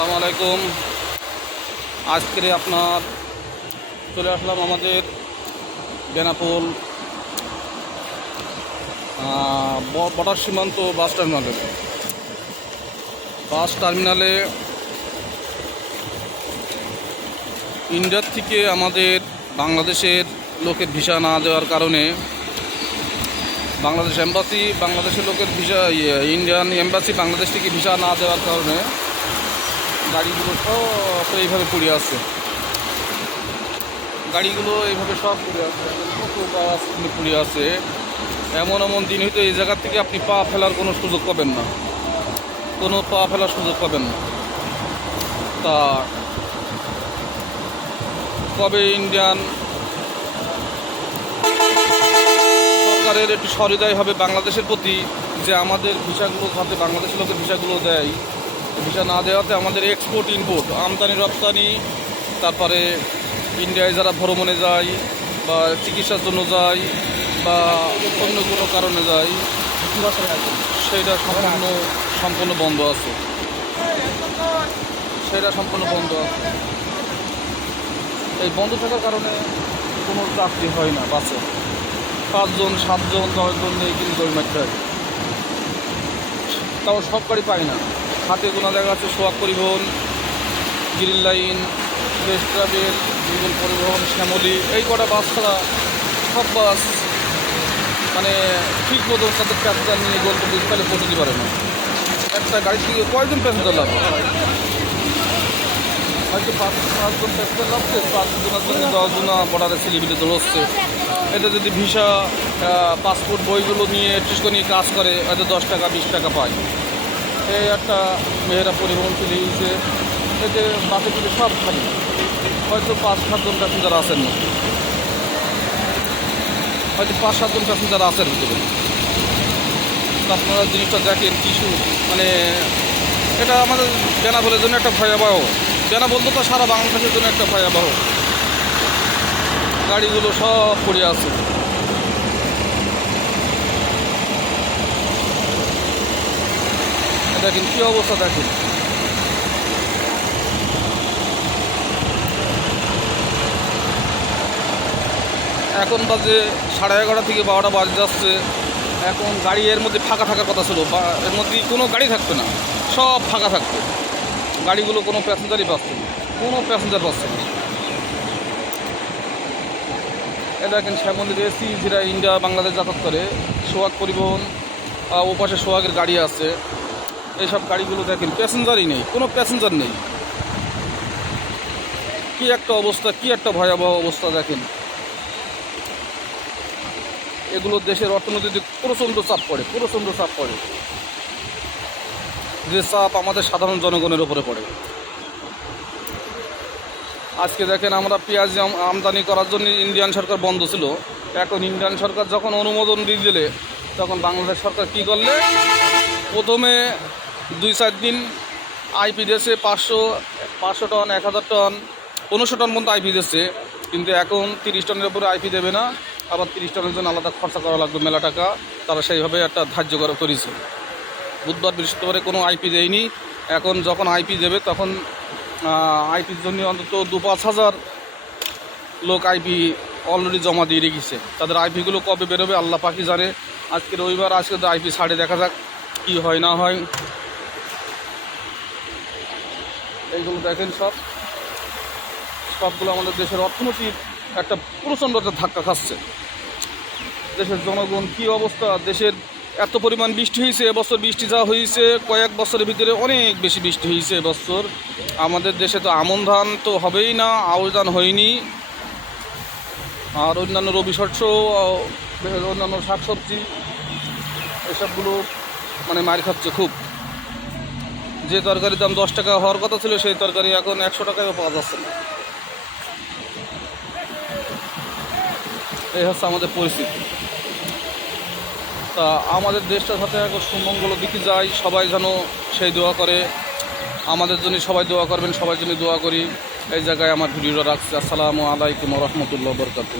আসসালামু আলাইকুম। আজকে আপনার চলে আসলাম আমাদের বেনাপোল আহ, ব- বর্ডার সীমান্ত বাস টার্মিনালে। বাস টার্মিনালে ইন্ডিয়ার থেকে আমাদের বাংলাদেশের লোকের ভিসা না দেওয়ার কারণে বাংলাদেশ এম্বাসি বাংলাদেশের লোকের ভিসা ইয়ে, ইন্ডিয়ান এম্বাসি বাংলাদেশ থেকে ভিসা না দেওয়ার কারণে গাড়িগুলো সব এইভাবে পড়ে আছে। গাড়িগুলো এইভাবে সব পড়ে আছে। কত বাস পড়ে আছে। এমন এমন দিন হয়তো এই জায়গা থেকে আপনি পা ফেলার কোনো সুযোগ পাবেন না। কোনো পা ফেলার সুযোগ পাবেন না। তা কবে ইন্ডিয়ান সরকারের একটু সহৃদয় হবে বাংলাদেশের প্রতি যে আমাদের ভিসাগুলো যাতে বাংলাদেশের লোকের ভিসাগুলো দেয় ভিসা না দেওয়াতে আমাদের এক্সপোর্ট ইম্পোর্ট আমদানি, রপ্তানি, তারপরে ইন্ডিয়ায় যারা ভ্রমণে যায় বা চিকিৎসার জন্য যায় বা অন্য কোনো কারণে যায়, সেটা সম্পূর্ণ সম্পূর্ণ বন্ধ আছে। সেটা সম্পূর্ণ বন্ধ আছে। এই বন্ধ থাকার কারণে কোনো চাকরি হয় না, বাসে। পাঁচজন, সাতজন, দশজন নেই কিন্তু ওই মাঠে তাও সব গাড়ি পাই না। হাতে গোনা দেখা যাচ্ছে Sohag Paribahan, green line best travel Jiban Paribahan, Shyamoli, এই কটা বাস ছাড়া সব বাস মানে ঠিক মতো তাদের প্যাসেঞ্জার নিয়ে গল্প বিস্তারে পৌঁছতে পারে না। একটা গাড়ি থেকে কয়জন প্যাসেঞ্জার লাগবে? হয়তো পাঁচ পাঁচজন প্যাসেঞ্জার লাগছে পাঁচজনের জন্য দশজনা বর্ডারে সিলিবিলি দৌড়চ্ছে এতে যদি ভিসা পাসপোর্ট বইগুলো নিয়ে, টিস্কো নিয়ে কাজ করে, হয়তো দশ টাকা, বিশ টাকা পায়। এই একটা মেয়েরা পরিবহন গেছে এতে বাসে কিন্তু সব খালি। হয়তো পাঁচ সাতজন প্যাসেঞ্জার আছেন। না হয়তো পাঁচ সাতজন প্যাসেঞ্জার আছেন ভিতরে। আপনারা জিনিসটা দেখেন কিছু মানে এটা আমাদের বেনাপোলের জন্য একটা ভয়াবহ। বেনাপোল তো সারা বাংলাদেশের জন্য একটা ভয়াবহ। গাড়িগুলো সব পড়ে আছে। দেখেন কি অবস্থা দেখেন। এখন বাজে সাড়ে এগারোটা থেকে বারোটা বাজে যাচ্ছে। এখন গাড়ি এর মধ্যে ফাঁকা থাকার কথা ছিল বা এর মধ্যে কোনো গাড়ি থাকতো না সব ফাঁকা থাকতো গাড়িগুলো কোনো প্যাসেঞ্জারই পাচ্ছে না কোনো প্যাসেঞ্জার পাচ্ছে না। এ দেখেন শ্যামলির এসি যেটা ইন্ডিয়া বাংলাদেশ যাতায়াত করে। সোহাগ পরিবহন আহ, ও পাশে সোহাগের গাড়ি আছে। এইসব গাড়িগুলো দেখেন প্যাসেঞ্জারই নেই, কোনো প্যাসেঞ্জার নেই। কি একটা অবস্থা, কি একটা ভয়াবহ অবস্থা দেখেন। এগুলো দেশের অর্থনীতিতে প্রচণ্ড চাপ পড়ে, প্রচণ্ড চাপ পড়ে। যে চাপ আমাদের সাধারণ জনগণের উপরে পড়ে। আজকে দেখেন আমরা পেঁয়াজ আম- আমদানি করার জন্য ইন্ডিয়ান সরকার বন্ধ ছিল। এখন ইন্ডিয়ান সরকার যখন অনুমোদন দিয়ে দিলে, তখন বাংলাদেশ সরকার কী করলে? প্রথমে দুই চার দিন আইপি দিয়েছে পাঁচশো পাঁচশো টন, এক হাজার টন, পনেরোশো টন পর্যন্ত আইপি দিচ্ছে কিন্তু এখন তিরিশ টনের উপরে আইপি দেবে না, আবার তিরিশ টনের জন্য আলাদা খরচা করা লাগবে মেলা টাকা, তারা সেইভাবে একটা ধার্য করা করেছে বুধবার বৃহস্পতিবারে কোনো আইপি দেয়নি। এখন যখন আইপি দেবে, তখন আইপির জন্য অন্তত দু পাঁচ হাজার লোক আইপি অলরেডি জমা দিয়ে রেখেছে। তাদের আইপিগুলো কবে বেরোবে, আল্লাহ পাখি জানে। আজকে রবিবার, আজকে তো আইপি ছাড়ে, দেখা যাক কী হয়, না হয়। এইগুলো দেখেন সব। সবগুলো আমাদের দেশের অর্থনীতির একটা প্রচণ্ড একটা ধাক্কা খাচ্ছে। দেশের জনগণ কি অবস্থা? দেশের এত পরিমাণ বৃষ্টি হয়েছে, এবছর বৃষ্টি যা হয়েছে, কয়েক বছরের ভিতরে অনেক বেশি বৃষ্টি হয়েছে এবছর। আমাদের দেশে তো আমন ধান তো হবেই না, আউশ ধান হয়নি। আর অন্যান্য রবি শস্য অন্যান্য শাকসবজি, এসবগুলো মানে মার খাচ্ছে খুব। যে তরকারির দাম দশ টাকা হওয়ার কথা ছিল, সেই তরকারি এখন একশো টাকায়ও পাওয়া যাচ্ছে না। এই হচ্ছে আমাদের পরিস্থিতি। তা আমাদের দেশটা যাতে এখন সুমঙ্গল দিকে যায় সবাই যেন সেই দোয়া করে। আমাদের জন্য সবাই দোয়া করবেন, সবাই জন্য দোয়া করি। এই জায়গায় আমার ভিডিওটা রাখছি। আসসালামু আলাইকুম রহমতুল্লাহ বরকাত